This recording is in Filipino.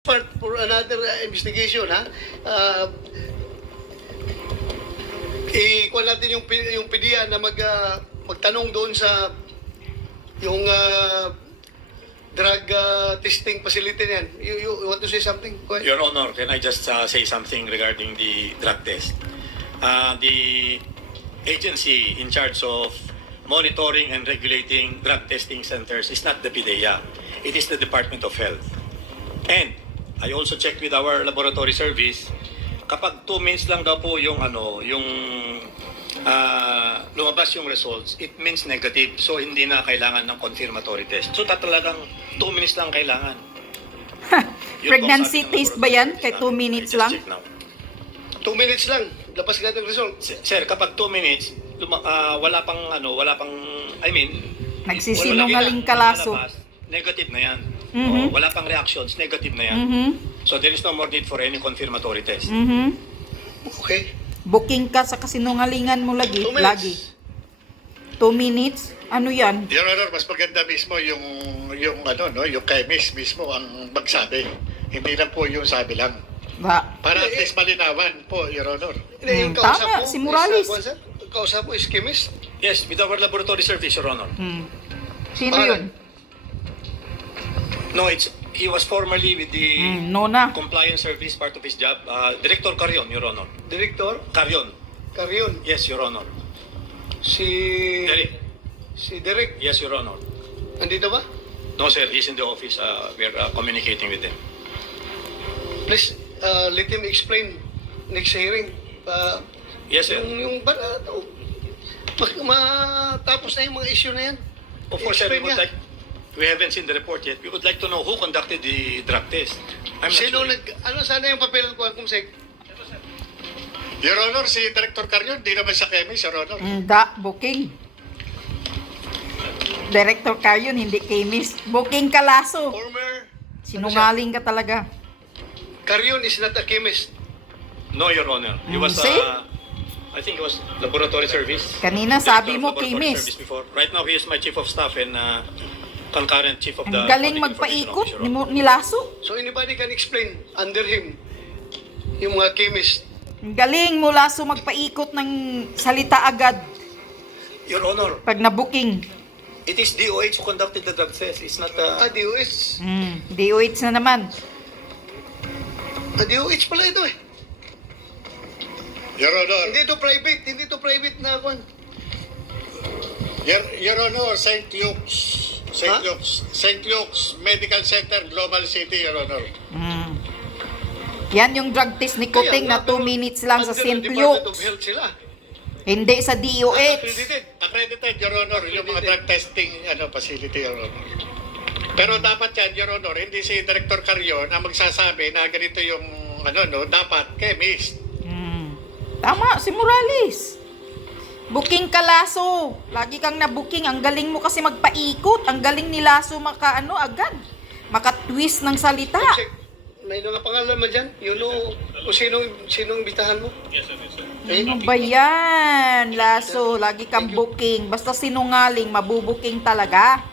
part for another investigation, ha? Ikuha natin yung PDEA na magtanong doon sa yung drug testing facility niyan. You want to say something? Go ahead. Your Honor, can I just say something regarding the drug test? The agency in charge of monitoring and regulating drug testing centers is not the PDEA. It is the Department of Health. And I also checked with our laboratory service, kapag 2 minutes lang daw po yung lumabas yung results, it means negative. So hindi na kailangan ng confirmatory test. So talagang 2 minutes lang kailangan. Pregnancy test ba yan? Kay 2 minutes lang? 2 minutes lang. Labas ka ng result. Sir, kapag 2 minutes, wala pang Nagsisinungaling ka laso. Negative na yan. Mhm. Wala pang reactions, negative na yan. Mhm. So there is no more need for any confirmatory test. Mhm. Okay. Booking ka sa kasinungalingan mo lagi. 2 minutes. Lagi. 2 minutes? Ano yan? Your Honor, mas maganda mismo yung chemist mismo ang magsabi. Hindi lang po yung sabi lang. Ba? Para at least malinawan po, Your Honor. Yung kausap tama, mo si Morales. Kausap mo is chemist. Yes, with our laboratory service, Your Honor. Sino Pangalan? yun? No, he was formerly with the No na. compliance service, part of his job. Director Carion, Your Honor. Director Carion. Carion. Yes, Your Honor. Si Derek. Yes, Your Honor. Andito ba? No, sir, he's in the office. We are communicating with him. Please let him explain next hearing. Yes, sir. Matapos na yung mga issue na yan. Of course, sir, Explain niya. we haven't seen the report yet. We would like to know who conducted the drug test. I'm not Sino sure. ano sana yung papel ko, Kumsek? Your Honor, si Director Carion, di naman siya chemist, Your Honor. Booking. Director Carion, hindi chemist. Booking ka laso. Former Sinungaling ka talaga. Carion is not a chemist. No, Your Honor. He was, See? I think he was laboratory service. Kanina Director sabi of mo laboratory chemist. service before. Right now, he is my chief of staff and concurrent chief of the... Ang galing Public Information magpaikot Office, Your Honor. ni Laso. So anybody can explain under him yung mga chemist. Ang galing mo Laso magpaikot ng salita agad Your Honor, pag na-booking. it is DOH who conducted the drug test. It's not... DOH. DOH na naman. DOH pala ito eh. Your Honor, Hindi to private na ako. Your Honor, St. Luke's. Ha? St. Luke's Medical Center, Global City, Your Honor. Yan yung drug test ni Kuting na 2 minutes lang sa St. Department of Luke's. Health sila. Hindi sa DOH. Accredited. Accredited, Your Honor, yung mga drug testing facility, Your Honor. Pero dapat yan, Your Honor, hindi si Director Carion ang magsasabi na ganito yung dapat chemist. Tama, si Morales. Booking ka Laso. Lagi kang na-booking. Ang galing mo kasi magpaikot. Ang galing ni Laso agad. Maka-twist ng salita. Check. May mga pangalan mo dyan? You know kung sinong bitahan mo? Ano ba yan, Laso? Lagi kang booking. Basta sinungaling, mabubuking talaga.